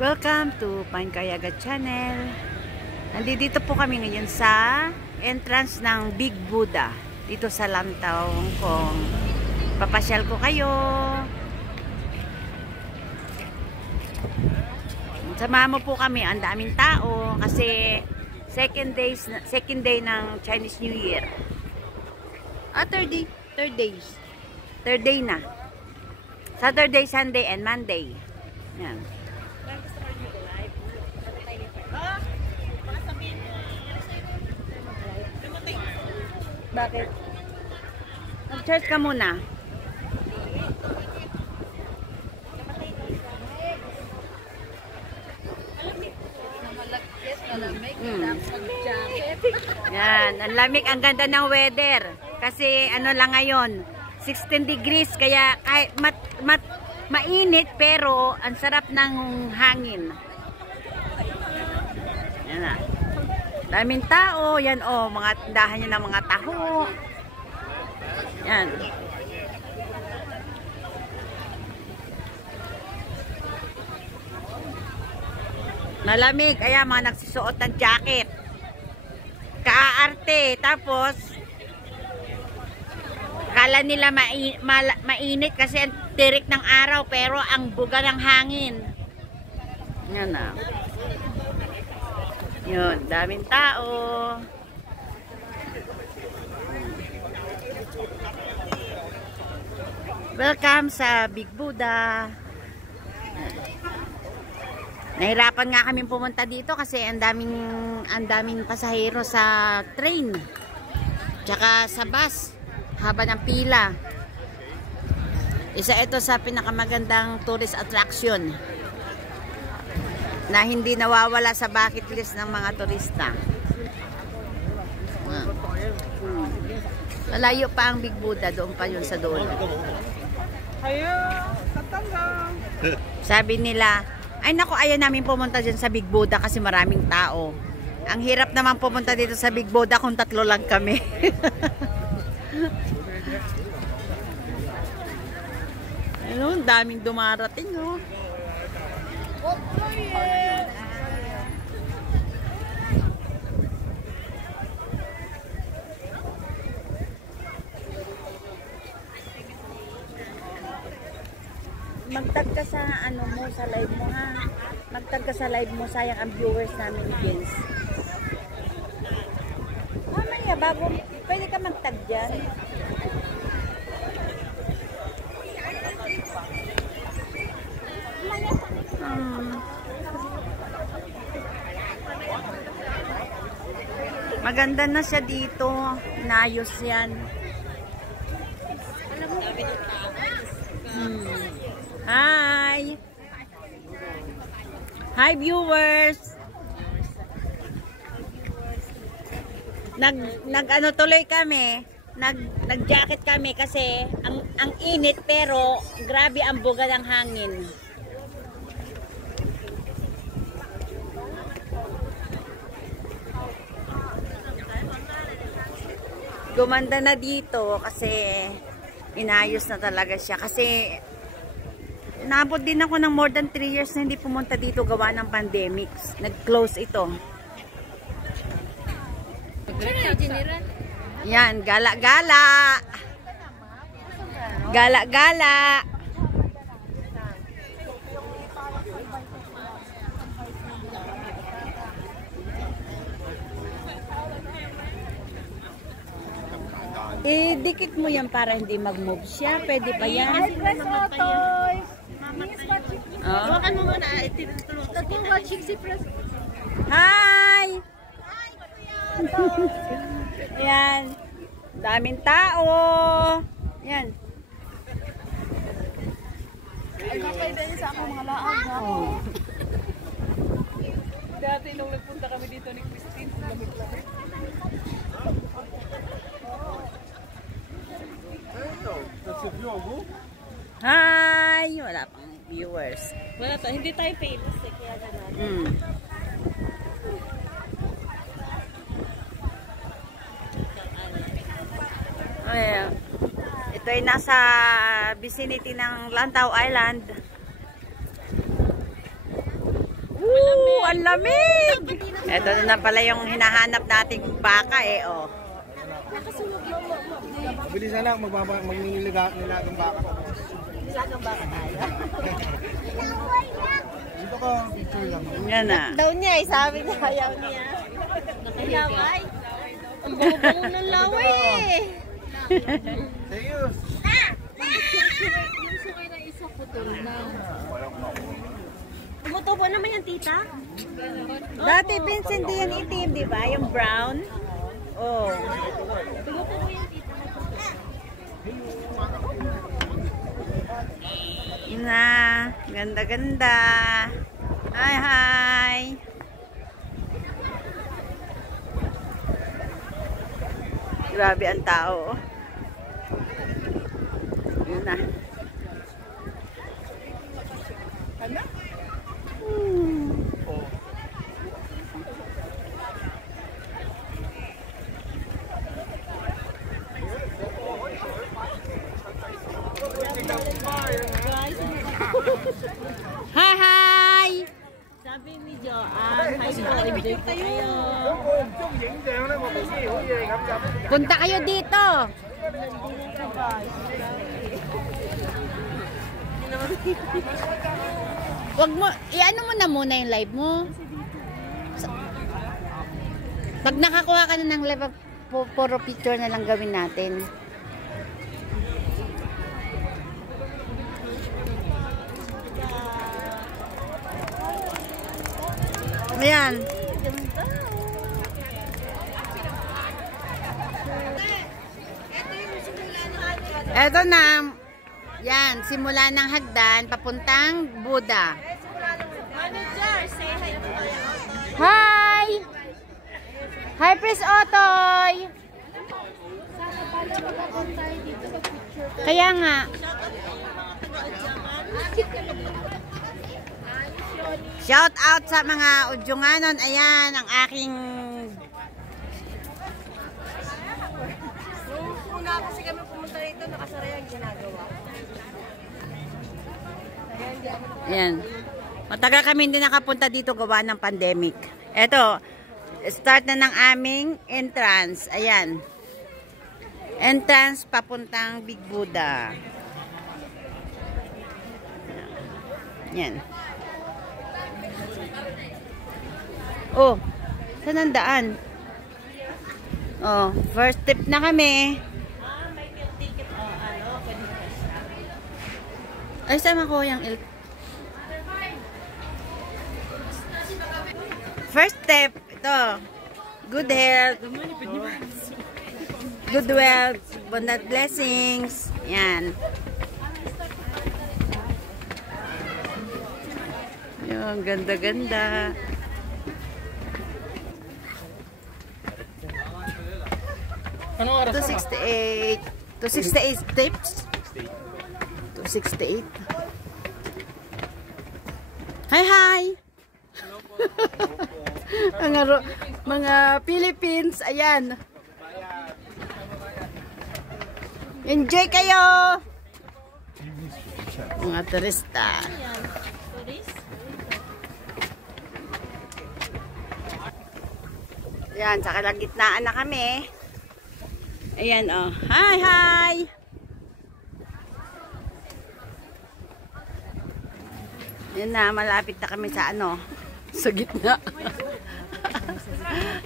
Welcome to Pine Kayaga Channel. Nandito po kami ngayon sa entrance ng Big Buddha dito sa Lantau, Hong Kong. Papasyal ko kayo. Samahan mo po kami, ang daming tao kasi second day ng Chinese New Year. Third day na. Saturday, Sunday, and Monday. Yan. Bakit? Mag-church ka muna. Yan, ang lamig, ang ganda ng weather. Kasi ano lang ngayon, 16 degrees, kaya kahit mainit pero ang sarap ng hangin. Yan na. Daming tao, yan mga tindahan niya ng mga taho. Yan. Malamig, kaya mga nagsusuot ng jacket. Kaarte, tapos akala nila mainit kasi ang tirik ng araw pero ang buga ng hangin. Yan na. Yun, daming tao. Welcome sa Big Buddha. Nahirapan nga kami pumunta dito kasi ang daming pasahero sa train. Tsaka sa bus, haba ng pila. Isa ito sa pinakamagandang tourist attraction na hindi nawawala sa bucket list ng mga turista. Malayo pa ang Big Buddha, doon pa yun sa doon. Sabi nila, ay naku, ayaw namin pumunta dyan sa Big Buddha kasi maraming tao. Ang hirap naman pumunta dito sa Big Buddha kung 3 lang kami. Ano, daming dumarating, oh. Magtag ka sa ano mo, sa live mo ha. Magtag ka sa live mo, sayang ang viewers namin ni Vince. Mamaya, bago, pwede ka magtag dyan. Maganda na siya dito. Inayos yan. Hi! Hi viewers! Nag-ano tuloy kami, nag-jacket kami kasi ang init pero grabe ang buga ng hangin. Gumanda na dito kasi inayos na talaga siya kasi naabot din ako ng more than 3 years na hindi pumunta dito gawa ng pandemic. Nag-close ito. Yan, gala-gala. Gala-gala. Dikit mo yan para hindi mag-move siya. Pwede pa yan. Hawakan mo muna. Hi! Yan. Daming tao. Yan. Ay, mapayda yun sa akong mga laag. Dati nung nagpunta kami dito ni Christine, lamig-lamig. Hi! Wala pang viewers. Wala to, hindi tayo famous eh, kaya ganun. Ito ay nasa vicinity ng Lantau Island. ang lamig! Ito na pala yung hinahanap nating baka eh, oh. Bilisan lang, magnililagang baka. Lagang baka tayo. Dito ka, picture lang. Yan na. Daw niya eh, sabi niya, ayaw niya. Laway. Ang buo-buo ng laway eh. Serious. Yung sukay na isa putol na. Tumutubo naman yung tita? Dati Vincent din yan itim, di ba? Yung brown. Oh. Tumutubo yung tita. Na, ganda-ganda. Hi, hi. Grabe ang tao. Yun na. Ano? Oh. Hi, hi. Sabi ni Joanne, hi po, enjoy po kayo. Punta kayo dito. Wag mo, i-ano mo na muna yung live mo. Pag nakakuha ka na ng live, puro picture na lang gawin natin. Ayan. Eto na. Yan, simula ng hagdan, papuntang Buddha. Manager, say hi po kayo. Hi! Hi, Prince Otoy! Kaya nga. Shout out sa mga Udyunganon. Ayan, ang aking... Una kasi kami pumunta rito, nakasara yung ginagawa. Ayan. Matagal kami hindi nakapunta dito gawa ng pandemic. Eto, start na ng aming entrance. Ayan. Entrance papuntang Big Buddha. Ayan. Oh, saan ang daan? Oh, first step na kami. May ticket o pwede ka siya. Ay, sama ko yung first step, ito. Good health. Good wealth. Abundant blessings. Yan. Yung ganda-ganda. Ano oras? 268. 268 steps. 268. Hi, hi! mga Philippines, ayan. Enjoy kayo! Mga turista. Ayan, sa kalagitnaan na kami. Ayan, oh. Hi, hi! Ayan na, malapit na kami sa ano, sa gitna.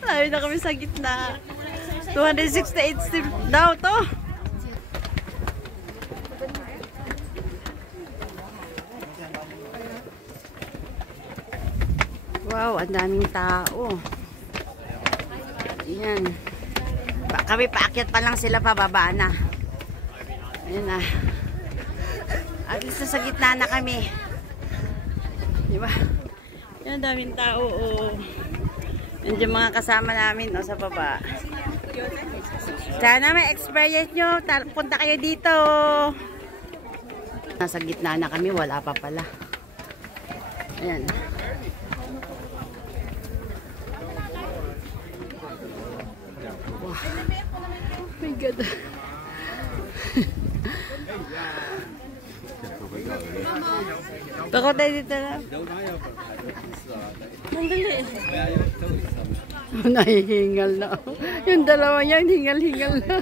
Malapit na kami sa gitna. 268 steps daw to. Wow, ang daming tao. Ayan. Kami paakyat pa lang, sila pababa na. Ayan na. At least sa gitna na kami. Diba? Yan, daming tao. Oh. Nandiyan mga kasama namin sa baba. Sana may experience nyo. Punta kayo dito. Nasa gitna na kami. Wala pa pala. Ayan. Wow. Oh my God. Bako tayo dito na. Mandali. Nahihingal na. Yung dalawa niya, hingal-hingal na.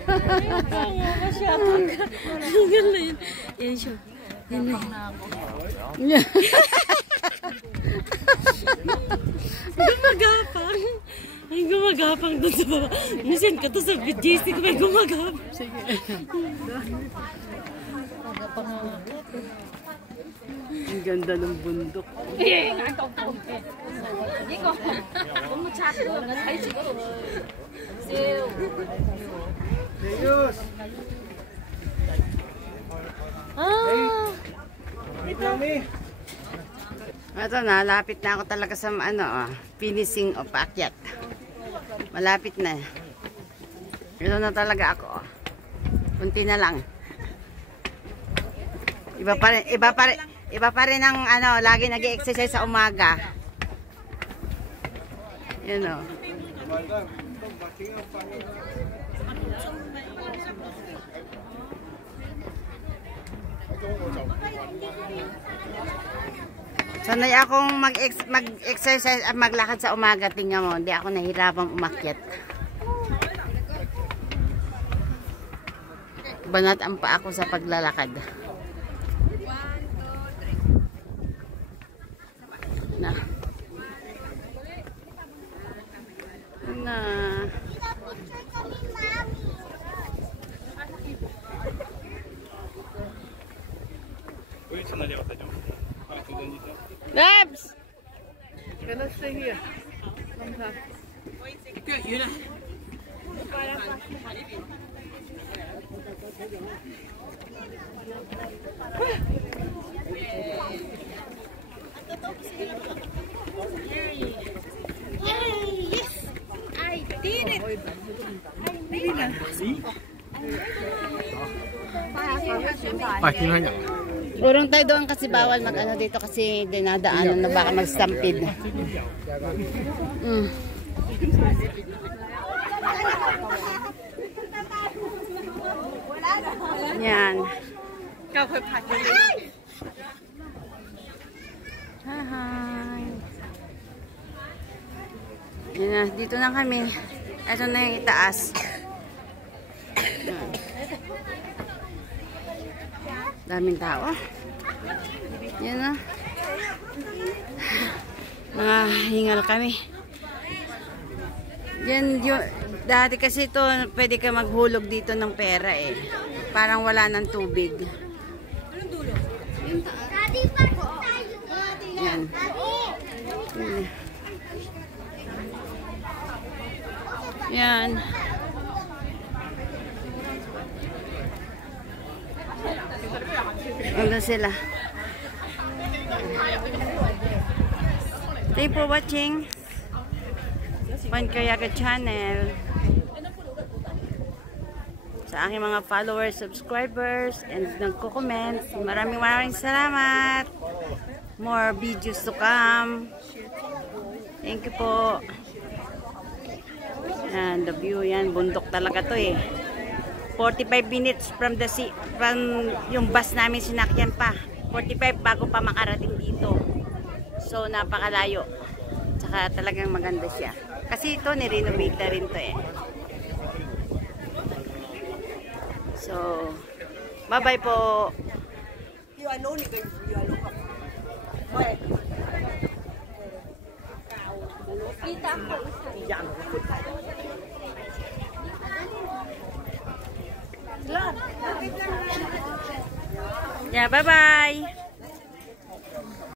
Hingal na yun. Yan siya. Yan na yun. Gumagapang. Ay, gumagapang doon sa baba. Minsan ka to sa JC ko may gumagapang. Sige. Ang ganda ng bundok. Serious. Wait lang eh. Ito na, lapit na ako talaga sa finishing of akyat. Malapit na. Ito na talaga ako. Kunti na lang. Iba pa rin ang lagi nag-exercise sa umaga. Yan o. Sanay akong mag-exercise at maglakad sa umaga. Tingnan mo, hindi ako nahirapang umakyat. Banat ang pa ako sa paglalakad. Na. Labs! Can I stay here? Good, you know. Urong tayo doon kasi bawal mag-ano dito kasi dinadaanan na baka mag-stampede. Yan. Hi. Yan na, dito na kami. Ito na yung itaas. Daming tao. Yan na. Mga hingal kami. Yan yung, dati kasi ito, pwede ka maghulog dito ng pera eh. Parang wala ng tubig. Yan. Yan. Ano sila? Thank you for watching Pankayaga channel. Sa aking mga followers, subscribers, and nagko-comment. Maraming salamat. More videos to come. Thank you po. Yan, the view yan. Bundok talaga to eh. 45 minutes from the sea, from yung bus namin sinakyan pa. 45 bago pa makarating dito. So, napakalayo. Tsaka talagang maganda siya. Kasi ito, nirenovate na rin to eh. So, bye-bye po. Yeah, bye-bye.